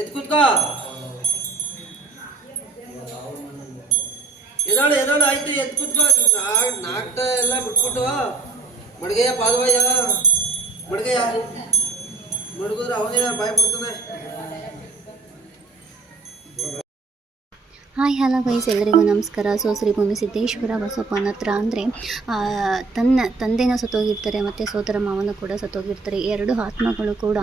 ಎದ್ ಕೂತ್ಕೋ. ಎದಾಳು ಎದಾಳು ಆಯ್ತು, ಎದ್ ಕೂತ್ಕೋ. ನಾಟ ಎಲ್ಲ ಬಿಟ್ಬಿಟ್ಟು. ಮಡ್ಗೆಯ ಪಾದವಯ್ಯ ಮಡ್ಗೆಯ. ಮಡ್ಗಿದ್ರೆ ಅವನೇ ಬಾಯ್ ಬಿಡ್ತಾನೆ ಹಾಯ್ ಹಲೋ ಗೈಸ್ ಎಲ್ಲರಿಗೂ ನಮಸ್ಕಾರ. ಸೊ ಶ್ರೀ ಭೂಮಿ ಸಿದ್ದೇಶ್ವರ ಬಸಪ್ಪನ ಹತ್ರ ಅಂದರೆ ತನ್ನ ತಂದೆನ ಸತ್ತೋಗಿರ್ತಾರೆ, ಮತ್ತು ಸೋದರ ಮಾವನ ಕೂಡ ಸತ್ತೋಗಿರ್ತಾರೆ. ಎರಡು ಆತ್ಮಗಳು ಕೂಡ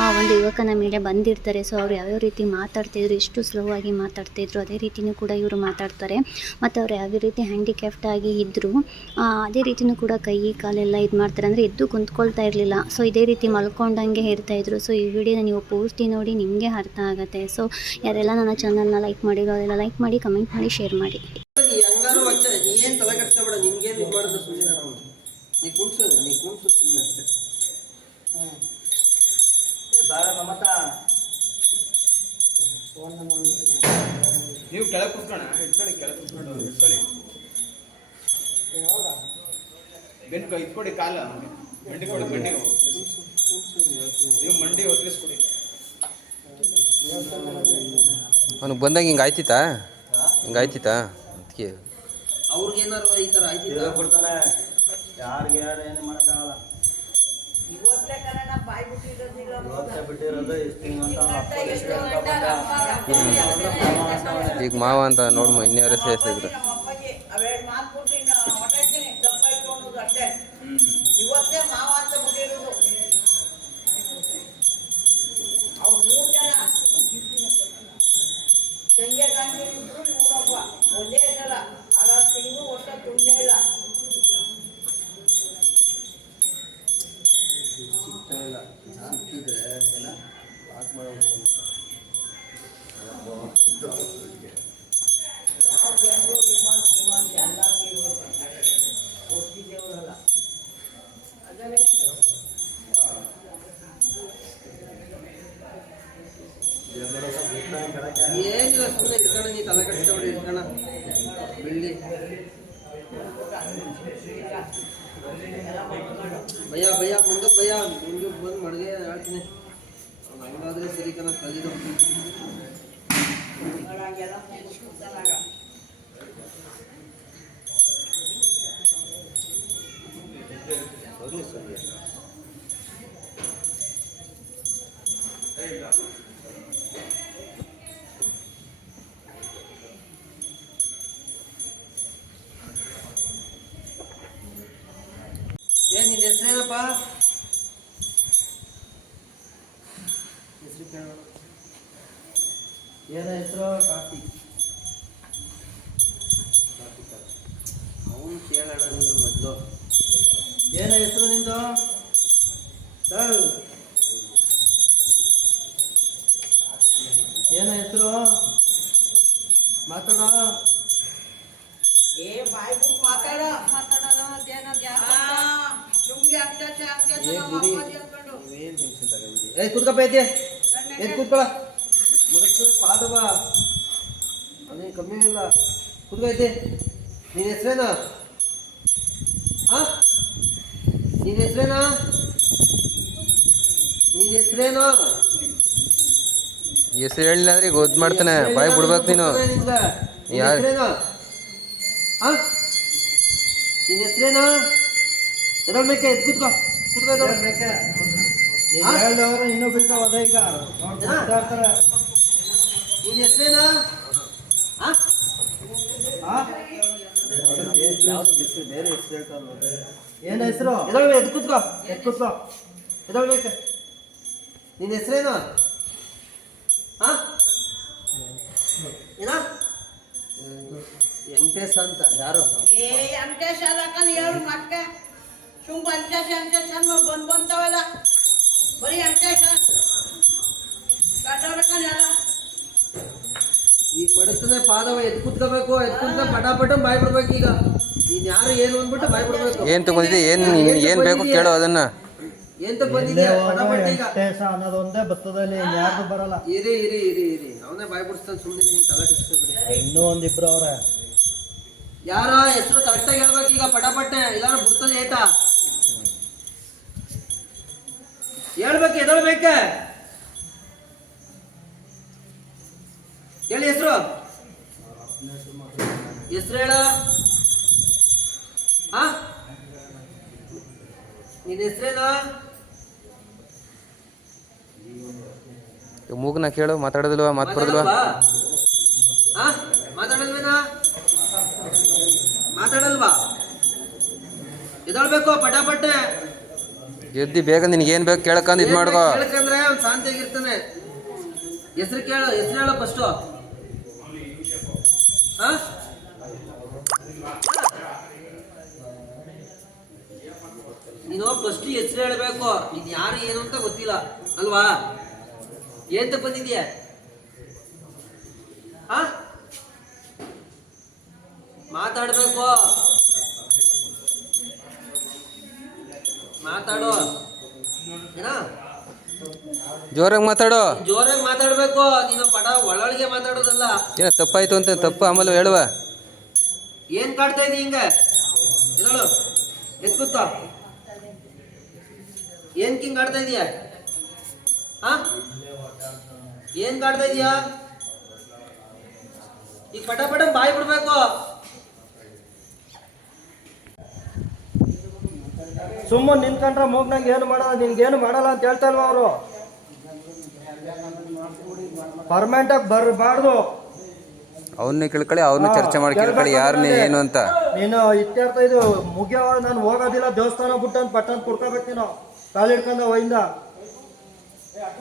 ಆ ಒಂದು ಯುವಕನ ಮೇಲೆ ಬಂದಿರ್ತಾರೆ. ಸೊ ಅವ್ರು ಯಾವ್ಯಾವ ರೀತಿ ಮಾತಾಡ್ತಿದ್ರು ಎಷ್ಟು ಸ್ಲೋ ಆಗಿ ಮಾತಾಡ್ತಿದ್ರು ಅದೇ ರೀತಿಯೂ ಕೂಡ ಇವರು ಮಾತಾಡ್ತಾರೆ. ಮತ್ತು ಅವ್ರು ಯಾವ ರೀತಿ ಹ್ಯಾಂಡಿಕ್ಯಾಫ್ಟ್ ಆಗಿ ಇದ್ದರು ಅದೇ ರೀತಿಯೂ ಕೂಡ ಕೈ, ಕಾಲೆಲ್ಲ ಇದು ಮಾಡ್ತಾರೆ. ಅಂದರೆ ಎದ್ದು ಕುಂತ್ಕೊಳ್ತಾ ಇರಲಿಲ್ಲ. ಸೊ ಇದೇ ರೀತಿ ಮಲ್ಕೊಂಡಂಗೆ ಇರ್ತಾಯಿದ್ರು ಸೊ ಈ ವಿಡಿಯೋನ ನೀವು ಪೂರ್ತಿ ನೋಡಿ ನಿಮಗೆ ಅರ್ಥ ಆಗುತ್ತೆ. ಸೊ ಯಾರೆಲ್ಲ ನನ್ನ ಚಾನಲ್ನ ಲೈಕ್ ಮಾಡಿರೋ ಅದೆಲ್ಲ ಲೈಕ್ ಮಾಡಿ ಕಮೆಂಟ್ ಮಾಡಿ ಶೇರ್ ಮಾಡಿ. ಏನ್ ತಲೆ ಕೆಡ್ಸ್ಕೊಬೇಡ ನಿನ್ಗೇನು ಇದು ಮಾಡೋದು ಸುಮ್ಮನೆ ನಾವು ನೀ ಕುಣ್ಸು ನೀ ಕುಣ್ಸು ಸುಮ್ಮನೆ ಅಷ್ಟೇ. ನೀವು ಕೆಳಗೆ ಕುತ್ಕೋಣ ಇಟ್ಕೊಳ್ಳಿ ಕೆಳಗೆ ಕುತ್ಕೊಂಡು ಇಟ್ಕೊಳ್ಳಿ ಬೆನ್ನು ಇಟ್ಕೊಡಿ ಕಾಲ. ಮಂಡಿ ಕೊಡಿ ಮಂಡಿ. ನೀವು ಮಂಡಿ ಒತ್ತಿಸ್ಕೊಡಿ ಅವ್ನಿಗೆ ಬಂದಾಗ ಹಿಂಗೆ ಆಯ್ತಿತ್ತಾ? ಹಿಂಗೆ ಆಯ್ತಿತ್ತಾ ಅದಕ್ಕೆ ಅವ್ರಿಗೇನಾರು ಈ ಥರ ಆಯ್ತಿದ್ದ ಕೊಡ್ತಾನೆ ಯಾರಿಗೆ ಯಾರು ಏನು ಮಾಡೋಕ್ಕಾಗಲ್ಲ. ಈಗ ಮಾವ ಅಂತ ನೋಡ್ಮ ಇನ್ಯಾರು ಸೇರಿಸಿದ್ರು. भैया भैया मुंडो भैया मुंडो बहुत मर गए यार तूने गंगाधर श्री का नाम कल दो ಏನ ಹೆಸರು? ಕಾರ್ತಿಕ್. ಅವನು ಕೇಳೋಣ ನಿಂದು ಮೊದಲು. ಏನ ಹೆಸರು ನಿಂದು? ಸರ್ ಏನ ಹೆಸರು? ಮಾತಾಡ. ಏ ಬಾಯ್ ಮಾತಾಡ. ಮಾತಾಡೋದು ಅತ್ಯಾಚ ಅತ್ಯಾಚ ಏ ಕೂತ್ಕಪ್ಪ ಐತಿ ಎದ್ ಕೂತ್ಕೊಳ? ಮುಡಕ್ತು ಪಾದವ ಅದೇನು ಕಮ್ಮಿ ಇಲ್ಲ. ಕೂತ್ಕೋ ಐತಿ ನಿನ್ನ ಹೆಸ್ರೇನಾ? ಹಾ ನಿನ್ನ ಹೆಸ್ರೇನಾ? ನಿನ್ನ ಹೆಸ್ರೇನಾ? ಹೆಸರು ಹೇಳಿಲ್ಲ ಅಂದ್ರೆ ಈಗ ಒದ್ದು ಮಾಡ್ತಾನೆ. ಬಾಯಿ ಬಿಡ್ಬೇಕು ನೀನು. ನಿನ್ನ ಯಾರ್- ಹೆಸ್ರೇನು? ಹಾ ನಿನ್ನ ಹೆಸ್ರೇನು? ಎದಳ್ಬೇಕೆ ಎದ್ ಕೂತ್ಕೋ. ಕೂತ್ಕೋ ಎದಳ್ಬೇಕೆ ಹಾ? ಇನ್ನೂ ಬಿಡ್ತಾವ ಅದ ಈಗ ನಿನ್ನ ಹೆಸ್ರೇನಾ ಏನ ಹೆಸರು? ಎದಳ್ವೆ ಎದ್ ಕೂತ್ಕೋ. ಎದ್ ಕೂತ್ಕೋ. ಎದಳ್ಬೇಕೆ ನಿನ್ನ ಹೆಸರೇನು? ಹಾ? ಏನ? ವೆಂಕಟೇಶ ಅಂತ. ಯಾರು? ಏ ವೆಂಕಟೇಶ ಅದಕ್ಕಂದ್ ಹೇಳು ಮತ್ತೆ ಸುಮ್ ವೆಂಕಟೇಶ ವೆಂಕಟೇಶ ಬಂದ್ ಬಂತವಲ್ಲ. ಕಟ್ಟೋರಕ್ಕಂದ್ ಎಲ್ಲ ಈಗ ಮಡಗ್ತಾನೆ ಪಾದವ ಎದ್ ಕುತ್ಕೋಬೇಕು ಎದ್ ಕೂತ್ಕ ಪಟ ಪಟ ಬಾಯ್ ಬಿಡ್ಬೇಕು ಈಗ. ನೀನ್ ಯಾರು ಏನು ಅಂದ್ಬಿಟ್ಟು ಬಾಯ್ ಬಿಡ್ಬೇಕು. ಏನ್ ತಗೊಂಡಿದ್ದೆ? ಏನು ಏನ್ ಬೇಕು ಕೇಳೋ ಅದನ್ನ. ಏನ್ ಬಂದಿದ್ಯಾ ಪಟ ಪಟ ಈಗ. ಅನ್ನೋದು ಒಂದೇ ಬರ್ತದಲ್ಲಿ ಯಾರ್ದು ಬರಲ್ಲ. ಇರಿ ಇರಿ ಇರಿ ಇರಿ. ಅವನೇ ಬಾಯ್ ಬಿಡಿಸ್ತಾನೆ ಸುಮ್ಮನೆ ನೀನ್ ತಲೆ ಬಿಡಿ ಇನ್ನೂ ಒಂದಿಬ್ರು ಅವ್ರ. ಯಾರ? ಹೆಸರು ಕರೆಕ್ಟಾಗಿ ಹೇಳ್ಬೇಕು ಈಗ ಪಟಾಪಟ್ಟೆ ಇಲ್ಲಾರ ಬಿಡ್ತದೆ ಏಟ. ಹೇಳ್ಬೇಕು ಎದೊಳ್ಬೇಕ ಹೇಳಿ ಹೆಸರು. ಹೆಸರು ಹೇಳ. ಹಾ? ನಿನ್ನ ಹೆಸರೇನಾ ಮೂಗ್ನ ಕೇಳು ಮಾತಾಡೋದಿಲ್ವಾ ಮಾತು ಬರೋದಿಲ್ವಾ? ಹಾ? ಮಾತಾಡಲ್ವೇನಾ? ಮಾತಾಡಲ್ವಾ? ಎದಳ್ಬೇಕು ಪಟಾಪಟ್ಟೆ ಎದ್ದಿ ಬೇಗ ನಿನಗೇನು ಬೇಕು ಕೇಳಕ್ಕಂದು ಇದು ಮಾಡ್ಕೋ. ಕೇಳಕಂದ್ರೆ ಅವ್ನು ಶಾಂತಿಯಾಗಿರ್ತಾನೆ ಹೆಸರು ಕೇಳು, ಹೆಸರು ಹೇಳೋ ಫಸ್ಟು ನೀನು ಫಸ್ಟ್ ಹೆಸರು ಹೇಳಬೇಕು. ನೀನು ಯಾರು ಏನು ಅಂತ ಗೊತ್ತಿಲ್ಲ, ಅಲ್ವಾ? ಏನ್ ಹಾ? ಮಾತಾಡ್ಬೇಕು. ಮಾತಾಡು. ಜೋರಾಗಿ ಮಾತಾಡು. ಜೋರಾಗಿ ಮಾತಾಡ್ಬೇಕು ನೀನು ಪಟ ಒಳೊಳಗೆ ಮಾತಾಡೋದಲ್ಲ. ಏನ ತಪ್ಪಾಯ್ತು ಅಂತ ತಪ್ಪು ಆಮೇಲೆ ಹೇಳುವ. ಏನ್ ಕಾಡ್ತಾ ಇದೀಯ ಹಿಂಗ? ಇದಳು ಎತ್ಕುತ್ತ ಏನ್ ಕಿಂಗ್ ಆಡ್ತಾ ಇದೀಯ? ಹಾ? ಏನ್ ಕಾಡ್ತಾ ಇದೀಯ? ಈಗ ಪಟ ಪಟ ಬಾಯಿ ಬಿಡ್ಬೇಕು. ಸುಮ್ಮನೆ ನಿಂತ್ಕೊಂಡ್ರೆ ಮೂಗ್ನಾಗ ಏನು ಮಾಡಲ್ಲ ನಿನ್ಗೇನು ಮಾಡಲ್ಲ ಅಂತ ಹೇಳ್ತಾ ಅವರು? ಪರ್ಮನೆಂಟಾಗಿ ಬರಬಾರ್ದು. ಅವನ್ನ ಕೇಳ್ಕೊಳ್ಳಿ ಅವ್ರನ್ನ ಚರ್ಚೆ ಮಾಡಿ ಕೇಳ್ಕೊಳ್ಳಿ ಯಾರನ್ನ ಏನು ಅಂತ. ನೀನು ಇತ್ಯರ್ಥ ಇದು ಮುಗಿಯೋವಾಗ ನಾನು ಹೋಗೋದಿಲ್ಲ ದೇವಸ್ಥಾನ ಬಿಟ್ಟಂತ ಪಟ್ಟಂತ ಕುಡ್ಕೋಬೇಕು ನೀನು ಕಾಲು ಹಿಡ್ಕೊಂಡ ಒಯಿಂದ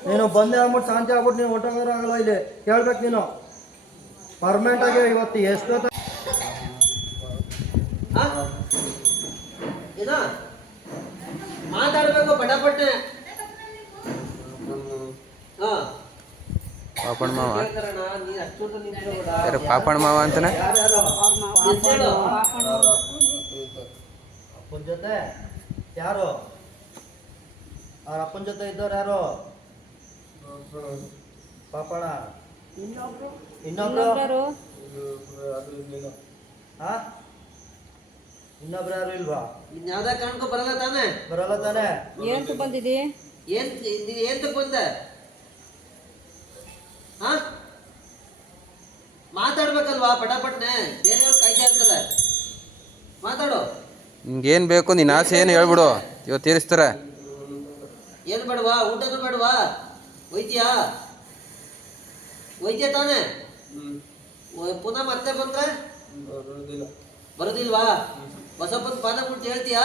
ನೀನು ಬಂದೆ ಆಗ್ಬಿಟ್ಟು ಶಾಂತಿ ಆಗ್ಬಿಟ್ಟು ನೀನು ಹೊಟ್ಟೋಗೋರಾಗಲ್ಲ ಇಲ್ಲಿ. ಕೇಳ್ಬೇಕು ನೀನು. ಪರ್ಮನೆಂಟ್ ಆಗಿ ಇವತ್ತು ಎಷ್ಟೊತ್ತ ಏನ ಮಾತಾಡ್ಬೇಕು ಪಟಾಪಟ್ಟೆ ಹಾ. ಪಾಪಣ್ಣ ಮಾವ. ಯಾರು ಪಾಪಣ್ಣ ಮಾವ ಅಂತಾನೆ? ಅಪ್ಪನ ಜೊತೆ? ಯಾರು? ಅವ್ರ ಅಪ್ಪನ ಜೊತೆ ಇದ್ದವ್ರು ಯಾರು? ಪಾಪಣ ಇನ್ನೊಬ್ರು? ಹಾ? ಇನ್ನೊಬ್ರು ಯಾರು ಇಲ್ವಾ? ಇನ್ ಯಾವ್ದೇ ಕಾರಣಕ್ಕೂ ಬರಲ್ಲ ತಾನೆ. ಬರಲ್ಲ ತಾನೆ? ಏನ್ ಬಂದಿದಿ ಏನ್ ನೀನ್ ಏನ್ ತಗೊಂಡ್ ಬಂದೆ? ಹಾ? ಮಾತಾಡ್ಬೇಕಲ್ವಾ ಪಟಾಪಟ್ನೆ? ಬೇರೆಯವ್ರು ಕೈ ಇರ್ತಾರೆ. ಮಾತಾಡು. ನಿನ್ಗೇನು ಬೇಕು ನಿನ್ನ ಆಸೆ ಏನು ಹೇಳ್ಬಿಡು. ಇವತ್ತು ತೀರಿಸ್ತಾರೆ. ಏನ್ ಬೇಡವಾ? ಊಟನೂ ಬೇಡವಾ? ಒಯ್ತೀಯಾ ಒಯ್ತೀಯ ತಾನೆ? ಪುನಃ ಮತ್ತೆ ಬಂದ್ರೆ? ಬರೋದಿಲ್ವಾ? ಬಸಪ್ಪನ ಪಾದ ಮುಟ್ಟು ಹೇಳ್ತೀಯಾ?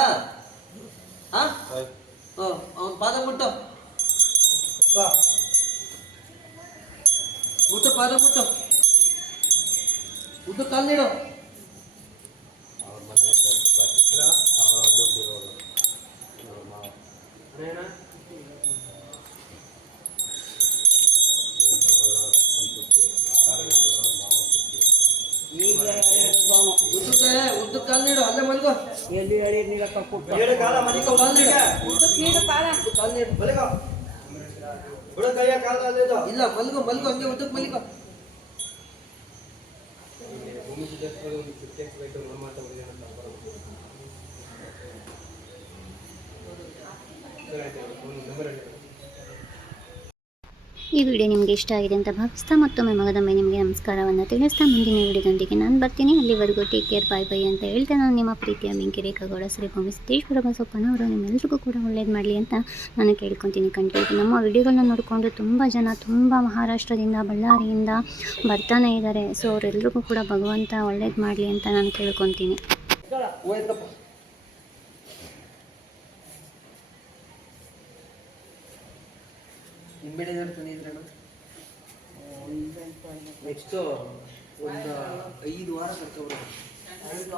ಹಾ? ಅವನ್ ಪಾದ ಮುಟ್ಟು. ಮುಟ್ಟು ಪಾದ ಮುಟ್ಟು ಮುಟ್ಟು ಕಾಲಿಡು ಉದ್ದಕ್ಕೆ ಕಾಲಿಡು ಅಲ್ಲೇ ಮಲ್ಗೋ. ಎಲ್ಲಿ ಹೇಳಿ ನೀಗ ಕಪ್ಪು ಏಳು ಕಾಲ ಮಲಿಕೋ ಕಾಲಿಡು ನೀಡು. ಕಾಲ. ಕಾಲಿಡು ಮಲಿಕೋ ಬಿಡು ಕೈಯ ಕಾಲ ಇದು. ಇಲ್ಲ ಮಲ್ಗೋ ಮಲ್ಗೋ ಹಂಗೆ ಉದ್ದಕ್ಕೆ ಮಲ್ಗೋ. ಈ ವಿಡಿಯೋ ನಿಮಗೆ ಇಷ್ಟ ಆಗಿದೆ ಅಂತ ಭಾವಿಸ್ತಾ ಮತ್ತೊಮ್ಮೆ ಮಗದೊಮ್ಮೆ ನಿಮಗೆ ನಮಸ್ಕಾರವನ್ನು ತಿಳಿಸ್ತಾ ಮುಂದಿನ ವಿಡಿಯೋದೊಂದಿಗೆ ನಾನು ಬರ್ತೀನಿ. ಅಲ್ಲಿವರೆಗೂ ಟೇಕ್ ಕೇರ್ ಬಾಯ್ ಬೈ ಅಂತ ಹೇಳ್ತಾ ನಾನು ನಿಮ್ಮ ಪ್ರೀತಿಯ ಮಿಂಕಿ ರೇಖಾಗೌಡ ಶ್ರೀ ಭೂಮಿ ಸಿದ್ದೇಶ್ವರ ಬಸಪ್ಪನವರು ನಿಮ್ಮೆಲ್ಲರಿಗೂ ಕೂಡ ಒಳ್ಳೇದು ಮಾಡಲಿ ಅಂತ ನಾನು ಕೇಳ್ಕೊತೀನಿ. ಕಂಟಿನ್ಯೂ ನಮ್ಮ ವಿಡಿಯೋಗಳನ್ನ ನೋಡಿಕೊಂಡು ತುಂಬ ಜನ ತುಂಬ ಮಹಾರಾಷ್ಟ್ರದಿಂದ, ಬಳ್ಳಾರಿಯಿಂದ ಬರ್ತಾನೆ ಇದ್ದಾರೆ ಸೊ ಅವರೆಲ್ಲರಿಗೂ ಕೂಡ ಭಗವಂತ ಒಳ್ಳೇದು ಮಾಡಲಿ ಅಂತ ನಾನು ಕೇಳ್ಕೊತೀನಿ. ನಿಂಬೆಡೆ ತಂದಿದ್ರಣ್ಣ ನೆಕ್ಸ್ಟ್ ಒಂದು ಐದು ವಾರ ಕರ್ಕೊಬರೋದು